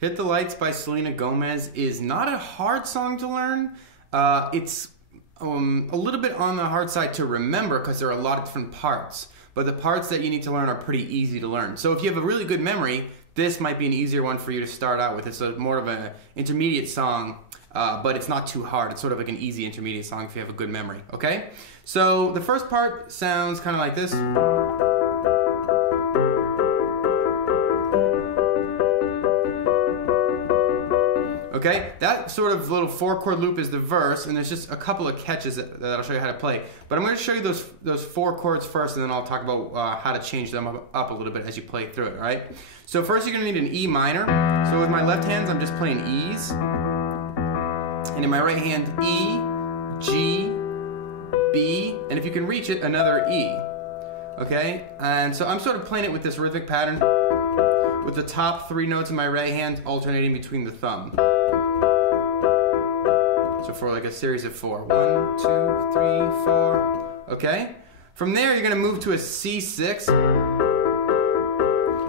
Hit the Lights by Selena Gomez is not a hard song to learn. It's a little bit on the hard side to remember because there are a lot of different parts. But the parts that you need to learn are pretty easy to learn. So if you have a really good memory, this might be an easier one for you to start out with. It's more of an intermediate song, but it's not too hard. It's sort of like an easy intermediate song if you have a good memory, okay? So the first part sounds kind of like this. Okay, that sort of little 4-chord loop is the verse, and there's just a couple of catches that I'll show you how to play. But I'm going to show you those 4 chords first, and then I'll talk about how to change them up a little bit as you play through it, all right? So first you're going to need an E minor. So with my left hands, I'm just playing E's. And in my right hand, E, G, B, and if you can reach it, another E. Okay, and so I'm sort of playing it with this rhythmic pattern, with the top 3 notes in my right hand alternating between the thumb. So for like a series of 4. 1, 2, 3, 4. Okay? From there, you're going to move to a C6.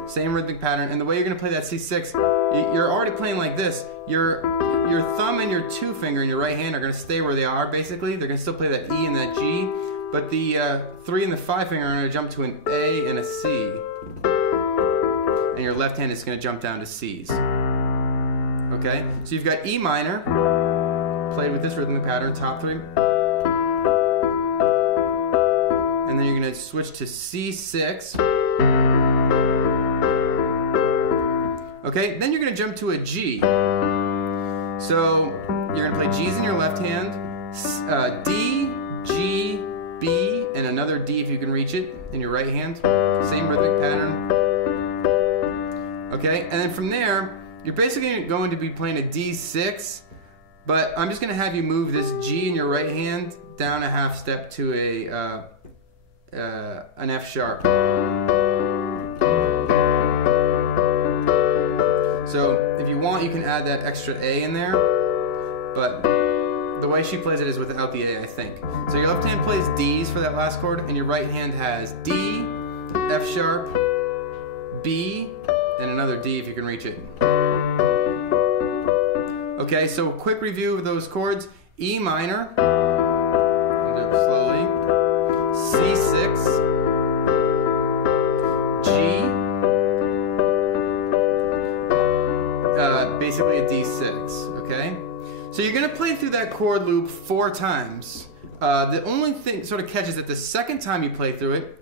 Same rhythmic pattern. And the way you're going to play that C6, you're already playing like this. Your thumb and your 2 finger in your right hand are going to stay where they are, basically. They're going to still play that E and that G. But the 3 and the 5 finger are going to jump to an A and a C. And your left hand is going to jump down to C's. Okay? So you've got E minor, played with this rhythmic pattern, top 3. And then you're going to switch to C6. Okay? Then you're going to jump to a G. So you're going to play G's in your left hand, D, G, B, and another D if you can reach it in your right hand. Same rhythmic pattern. Okay, and then from there, you're basically going to be playing a D6, but I'm just going to have you move this G in your right hand down a half step to an F sharp. So if you want, you can add that extra A in there, but the way she plays it is without the A, I think. So your left hand plays D's for that last chord, and your right hand has D, F sharp, B, and another D if you can reach it. Okay, so quick review of those chords. E minor, I'll do it slowly, C6, G, basically a D6, okay? So you're going to play through that chord loop 4 times. The only thing sort of catches that the second time you play through it,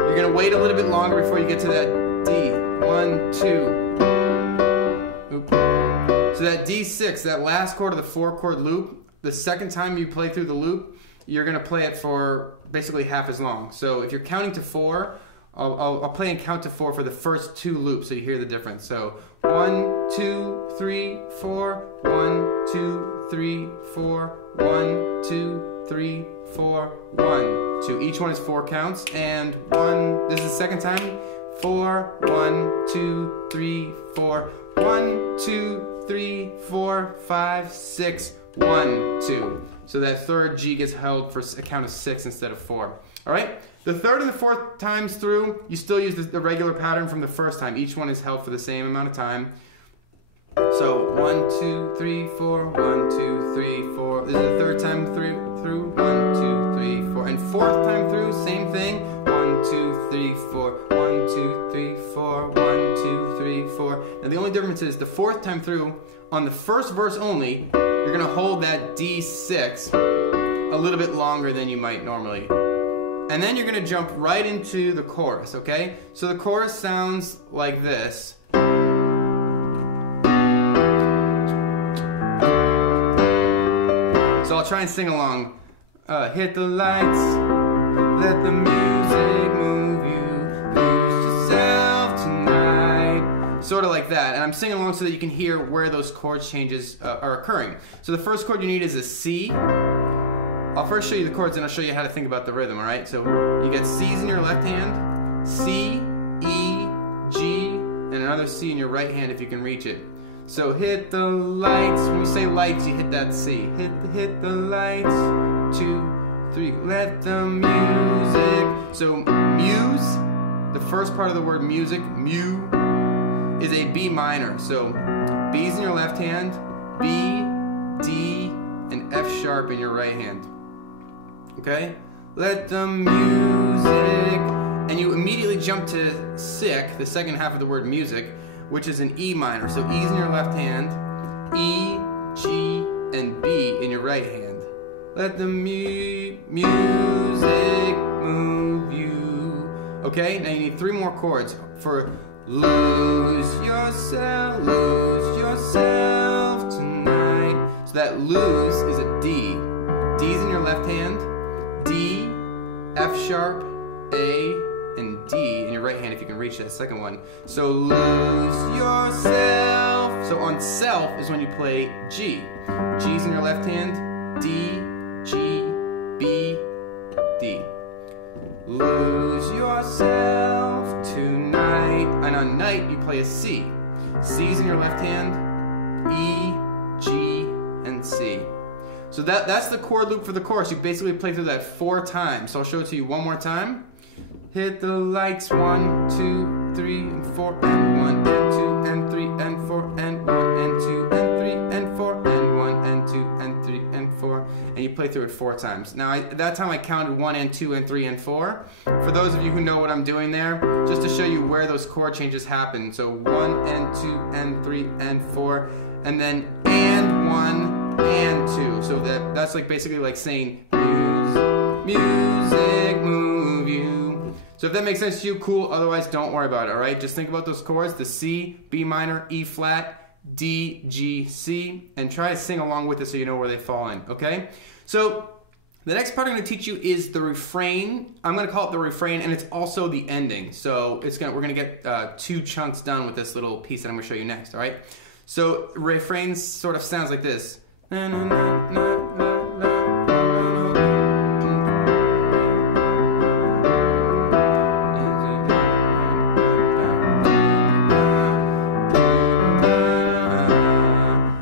you're going to wait a little bit longer before you get to that D. 1, 2. Oop. So that D6, that last chord of the 4-chord loop, the second time you play through the loop, you're going to play it for basically half as long. So if you're counting to 4, I'll play and count to 4 for the first 2 loops so you hear the difference. So 1, 2, 3, 4, 1, 2, 3, 4, 1, 2, 3, 4, 1, 2. Each one is 4 counts, and 1, this is the second time. 4, 1, 2, 3, 4, 1, 2, 3, 4, 5, 6, 1, 2. So that third G gets held for a count of 6 instead of 4. All right? The third and the fourth times through, you still use the regular pattern from the first time. Each one is held for the same amount of time. So 1, 2, 3, 4, 1, 2, 3, 4. This is the third time through. 1, 2, 3, 4. And fourth time through, same thing. 1, 2, 3, 4. 1, 2, 3, 4. 1, 2, 3, 4. Now the only difference is the fourth time through, on the first verse only, you're going to hold that D6 a little bit longer than you might normally. And then you're going to jump right into the chorus, okay? So the chorus sounds like this. So I'll try and sing along. Hit the lights, let the music move you, lose yourself tonight. Sort of like that. And I'm singing along so that you can hear where those chord changes are occurring. So the first chord you need is a C. I'll first show you the chords, and I'll show you how to think about the rhythm, alright? So you get C's in your left hand, C, E, G, and another C in your right hand if you can reach it. So hit the lights. When we say lights, you hit that C. Hit the lights. 2, 3. Let the music. So muse. the first part of the word music, mu, is a B minor. So B's in your left hand, B, D, and F sharp in your right hand. Okay? Let the music, and you immediately jump to sick, the second half of the word music, which is an E minor. So E's in your left hand, E, G, and B in your right hand. Let the music move you. Okay, now you need 3 more chords for lose yourself tonight. So that lose is a D. D's in your left hand, D, F sharp, A, and D in your right hand if you can reach that second one. So lose yourself. So on self is when you play G. G's in your left hand, D, G, B, D. Lose yourself tonight. And on night you play a C. C's in your left hand, E, G, and C. So that's the chord loop for the chorus. You basically play through that 4 times. So I'll show it to you one more time. Hit the lights, 1, 2, 3, and 4, and 1, and 2, and 3, and 4, and 1, and 2, and 3, and 4, and 1, and 2, and 3, and 4, and you play through it 4 times. Now, at that time I counted 1, and 2, and 3, and 4. For those of you who know what I'm doing there, just to show you where those chord changes happen. So 1, and 2, and 3, and 4, and then and 1, and 2. So that's like basically like saying music move you. So if that makes sense to you, cool. Otherwise, don't worry about it, all right? Just think about those chords, the C, B minor, E flat, D, G, C, and try to sing along with it so you know where they fall in, okay? So the next part I'm going to teach you is the refrain. I'm going to call it the refrain, and it's also the ending. So we're going to get 2 chunks done with this little piece that I'm going to show you next, all right? So refrain sort of sounds like this. Na, na, na, na, na.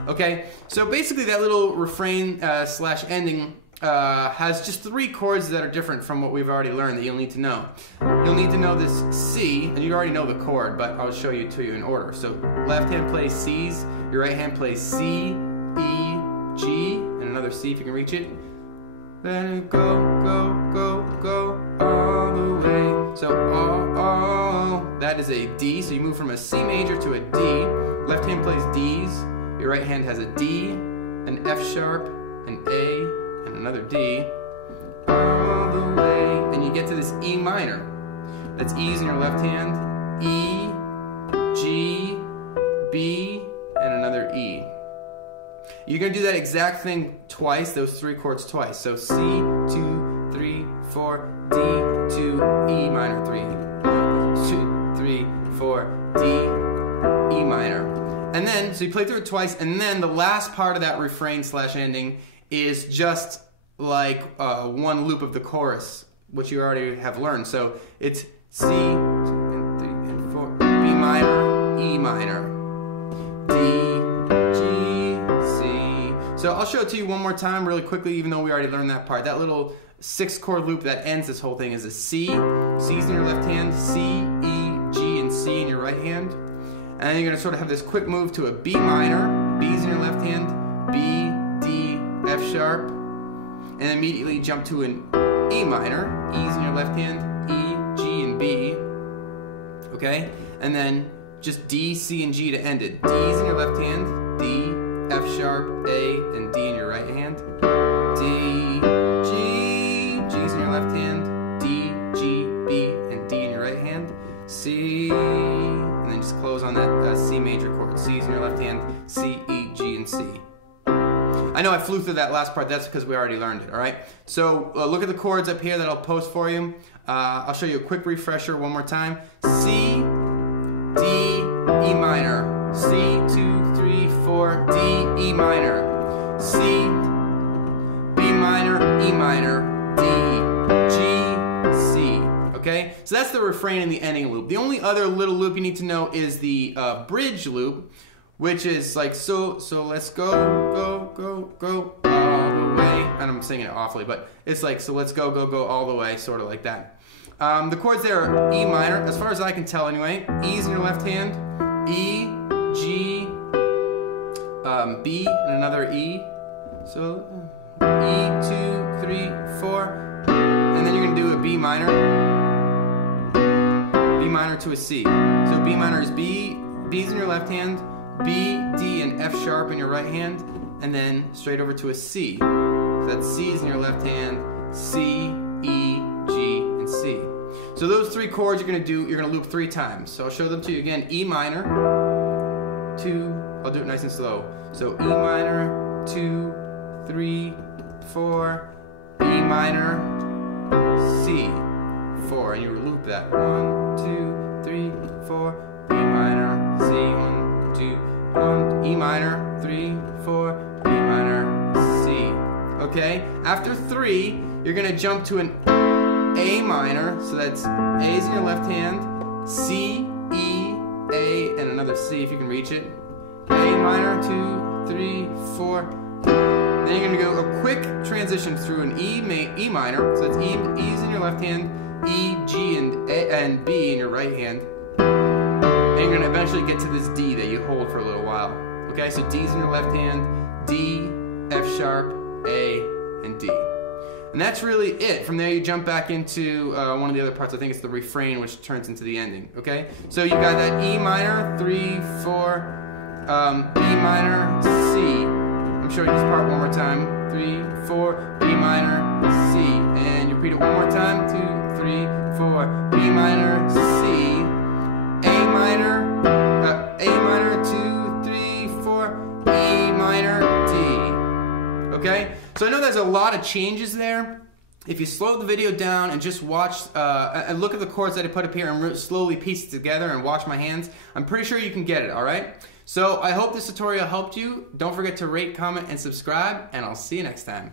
Okay, so basically that little refrain slash ending has just 3 chords that are different from what we've already learned that you'll need to know. You'll need to know this C, and you already know the chord, but I'll show you to you in order. So left hand plays C's, your right hand plays C, E, G, and another C if you can reach it. Let it go, go, go, go all the way. So all, that is a D, so you move from a C major to a D. Left hand plays D's. Your right hand has a D, an F sharp, an A, and another D, all the way, and you get to this E minor. That's E's in your left hand, E, G, B, and another E. You're going to do that exact thing twice, those 3 chords twice. So C, 2, 3, 4, D, 2, E minor, 3, 1, 2, 3, 4, D, E minor. And then, so you play through it twice, and then the last part of that refrain slash ending is just like 1 loop of the chorus, which you already have learned. So it's C, 2, and 3, and 4, B minor, E minor, D, G, C. So I'll show it to you one more time really quickly, even though we already learned that part. That little 6 chord loop that ends this whole thing is a C. C's in your left hand, C, E, G, and C in your right hand. And then you're going to sort of have this quick move to a B minor, B's in your left hand, B, D, F sharp, and then immediately jump to an E minor, E's in your left hand, E, G, and B, okay? And then just D, C, and G to end it. D's in your left hand, D, F sharp, A, and D in your right hand, D, G, G's in your left hand, D, G, B, and D in your right hand, C, and then just close on that C major chord. C's in your left hand, C, E, G, and C. I know I flew through that last part. That's because we already learned it, all right? So look at the chords up here that I'll post for you. I'll show you a quick refresher one more time. C, D, E minor. C, 2, 3, 4, D, E minor. C, B minor, E minor, D, G, C. Okay? So that's the refrain and the ending loop. The only other little loop you need to know is the bridge loop, which is like, so let's go, go, go, go all the way. And I'm singing it awfully, but it's like, so let's go, go, go all the way, sort of like that. The chords there are E minor, as far as I can tell anyway. E's in your left hand, E, G, B, and another E. So E, 2, 3, 4, and then you're gonna do a B minor to a C. So B minor is B, B's in your left hand, B, D, and F sharp in your right hand, and then straight over to a C. So that's C's in your left hand, C, E, G, and C. So those three chords you're gonna loop 3 times. So I'll show them to you again. E minor, 2, I'll do it nice and slow. So E minor, 2, 3, 4, E minor, C, 4, and you loop that. 1, 2, 3, 4, B minor, C, 1, 2, 1, E minor, 3, 4, B minor, C. Okay? After 3, you're gonna jump to an A minor, so that's A's in your left hand, C, E, A, and another C if you can reach it. A minor, 2, 3, 4. Then you're gonna go a quick transition through an E minor, so that's E's in your left hand, E, G, and B in your right hand. And you're gonna eventually get to this D that you hold for a little while. Okay, so D's in your left hand, D, F sharp, A, and D. And that's really it. From there you jump back into one of the other parts. I think it's the refrain, which turns into the ending. Okay, so you've got that E minor, 3, 4, B minor, C. I'm showing you this part one more time. 3, 4, B minor, C, and you repeat it one more time. 2, 3, 4, B minor, C, A minor, 2, 3, 4, E minor, D. Okay, so I know there's a lot of changes there. If you slow the video down and just watch and look at the chords that I put up here and slowly piece it together and watch my hands, I'm pretty sure you can get it, alright? So I hope this tutorial helped you. Don't forget to rate, comment, and subscribe, and I'll see you next time.